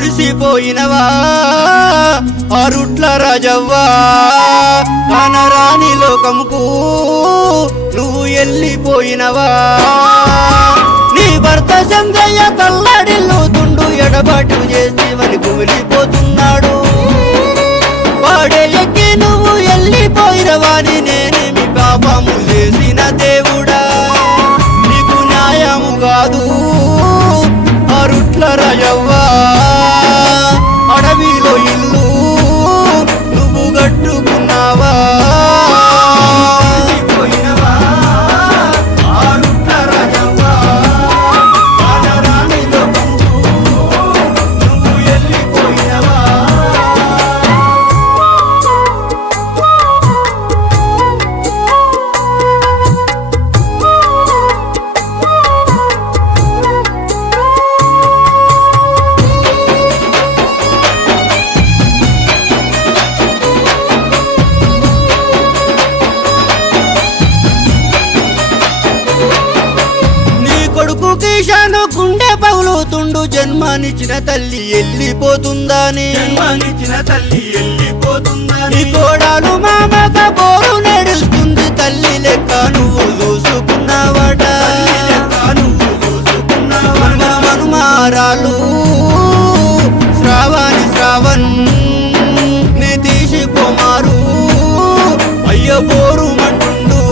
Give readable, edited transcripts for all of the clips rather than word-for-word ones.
విడిసిపోయినవా అరుట్ల రాజవ్వా కానరాని లోకముకు నువ్వు వెళ్ళిపోయినవా నీ భర్త చంద్రయ్య తల్లడిల్లుతుండు ఎడబాటు చేసేవని కుమిలిపోతున్నాడు వాడే ఎక్కి నువ్వు వెళ్ళిపోయినవాని నేనేమి పాపము చేసిన దేవుడా నీకు న్యాయము కాదు అరుట్ల రాజవ్వా అడవిలో ఇల్లు నువ్వు కట్టుకున్నావా కిషాను గుండె పగులుతుండు జన్మనిచ్చిన తల్లి వెళ్ళిపోతుందని నీ కోడాలు మామక బోరు నడుస్తుంది తల్లి లెక్క నువ్వు చూసుకున్నావట మనుమారాలు శ్రావణ్ నీ తీసిపోమారు అయ్య బోరు మంటుండు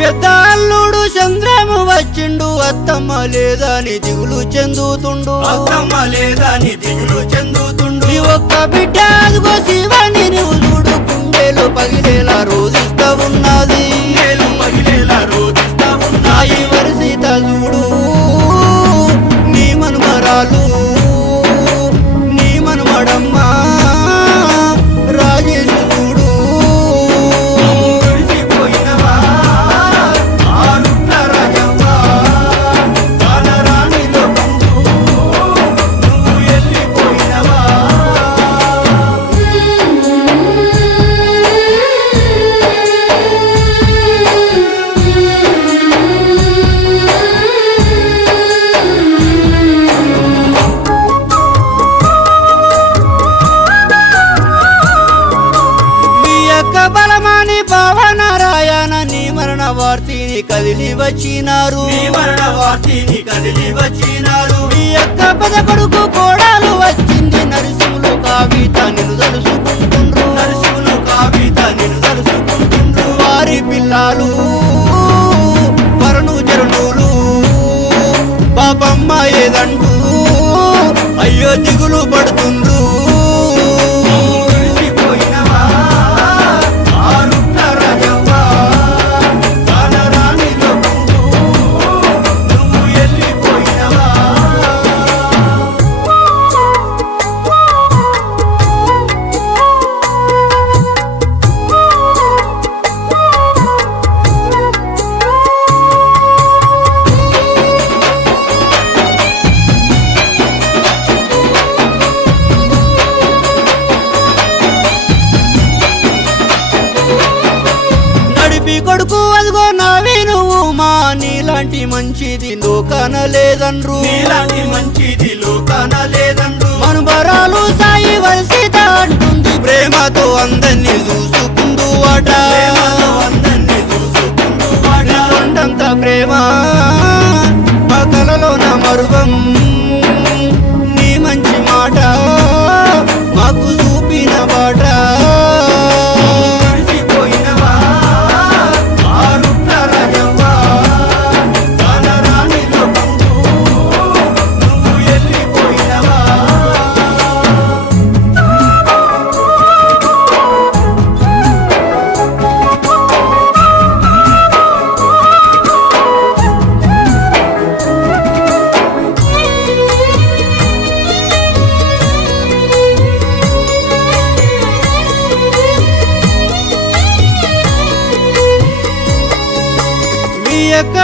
పెద్ద అల్లుడు చంద్రము వచ్చిండు అత్తమ్మ లేదా నీ దిగులు చెందుతుండు నీ ఒక్క బిడ్డ అదిగో శివాని నువ్వు చూడు గుండెలు పగిలేలా రోజిస్తా ఉన్నది ఈ వరిసీత చూడు నీ మనుమరాలు నీ మనుమడమ్మా రాజేష్ చూడు బలమాని భావనారాయణ నీ మరణ వార్తిని కదిలి వచ్చినారు నీ యొక్క పద కొడుకు కోడాలు వచ్చింది నరసింహులు కావిత నిన్ను తలుసుకుంటుండ్రు వారి పిల్లలు వరణు జరుణులు పాపమ్మ ఏదంటూ అయ్యో దిగులు పడుతుండ్రు కొడుకు అదిగో నావి నువ్వు మా నీలాంటి మంచిది లోకాన లేదండ్రు మనుబరాలు సాయి వలసిత అంటుంది ప్రేమతో అందరినీ చూసుకుందు వాట కొండంత ప్రేమ మా కలలో నా మరుగం నీ మంచి మాట మాకు చూపిన బాట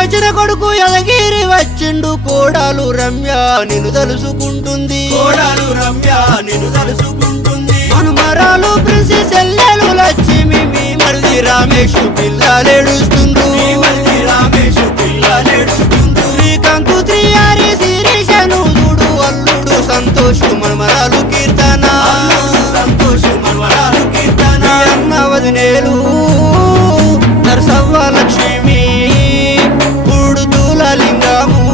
వచ్చిన కొడుకు యలగిరి వచ్చిండు కోడాలు రమ్య నిన్ను తలుసుకుంటుంది కోడాలు రమ్య నిన్ను తలుసుకుంటుంది మనుమరాలు ప్రిన్సెస్ చెల్లెలు లక్ష్మి మీ మరిది రామేషు పిల్లలేడుస్తుండ్రు మీ మరిది రామేషు పిల్లలేడుస్తుండ్రు శ్రీకాంతు శ్రీహరి శిరీషను చూడు అల్లుడు సంతోషు మనుమరాలు కీర్తన సంతోషు మనవరాలు కీర్తన అన్న వదినేలు నరసవ్వ లక్ష్మి ఉడుతుల లింగము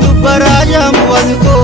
దుబ్బరాజము వదుకో